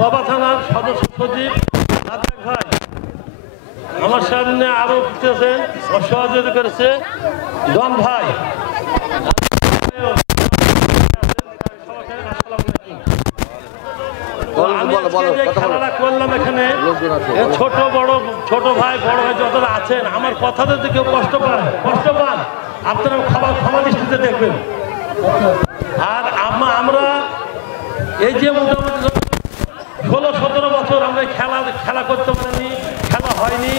পবা থানার সদস্য সচিব রাজ্জাক ভাই, আমার সামনে আরো কিছু আছেন সহযোগিতা করেছে ডন ভাই। আমি খেলাটা করলাম এখানে, ছোট ভাই বড় ভাই যতটা আছেন, আমার কথাতে যদি কেউ কষ্ট পান আপনারা ক্ষমা দৃষ্টিতে দেখবেন। আর আমরা এই যে মোটামুটি 16-17 বছর আমরা খেলা করতে পারিনি, খেলা হয়নি।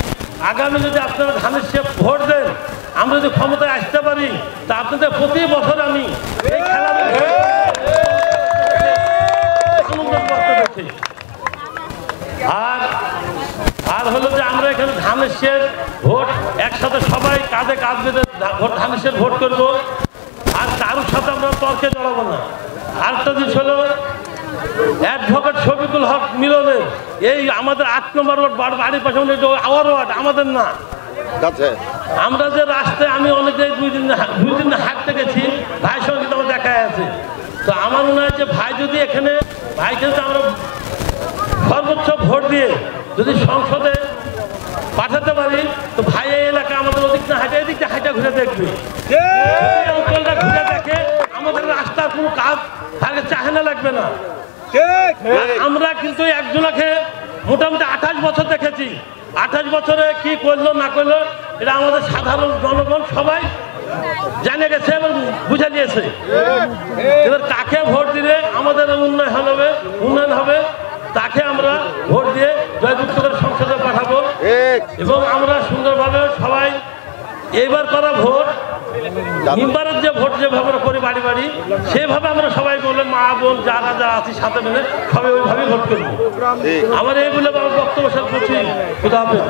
আগামী যদি আপনারা ধানের শেপ ভোট দেন, আমরা যদি ক্ষমতায় আসতে পারি, তা আপনাদের প্রতি বছর আমি এই খেলা আনন্দ করতে দেখি। আর হলো যে আমরা এখানে ধানের শেষ ভোট একসাথে সবাই কাঁধে কাঁধ বেঁধে ধানের শেষ ভোট করবো। আর কারোর সাথে আমরা তর্কে জড়াবো না। আরেকটা জিনিস হলো অ্যাডভোকেট শফিকুল হক মিলনের এই আমাদের 8 নম্বর ওয়ার্ড বাড়ির পাশে আওয়ার ওয়ার্ড আমাদের না। আমরা যে রাস্তায় আমি অনেক দুই দিন হাঁটতে গেছি, ভাইয়ের সঙ্গে কিন্তু আমার দেখা আছে। তো আমার মনে হয় যে ভাই যদি এখানে ভাইকে যদি আমরা সর্বোচ্চ ভোট দিয়ে যদি সংসদে পাঠাতে পারি, তো ভাই এই এলাকা আমাদের ওদিক না হাঁটে এদিকটা হাঁটা ঘুরে দেখবে, অঞ্চলটা ঘুরে দেখে আমাদের রাস্তার কোনো কাজ তাকে চাহেনা লাগবে না। আমরা কিন্তু একজনকে মোটামুটি 28 বছর দেখেছি। 28 বছরে কি করলো না করলো এটা আমাদের সাধারণ জনগণ সবাই জানে গেছে এবং বুঝে নিয়েছে। এবার কাকে ভোট দিলে আমাদের উন্নয়ন হবে তাকে আমরা ভোট দিয়ে জয়যুক্ত করে সংসদে পাঠাবো। এবং আমরা সুন্দরভাবে সবাই এইবার করা ভোট, নির্বারের যে ভোট যেভাবে করি বাড়ি বাড়ি, সেভাবে আমরা সবাই বলে মা বোন যারা আছি সাথে মিলে সবাই ওইভাবেই ভোট করবো। আমার এইগুলো বক্তব্য শেষ করছি। খুদা হাফেজ।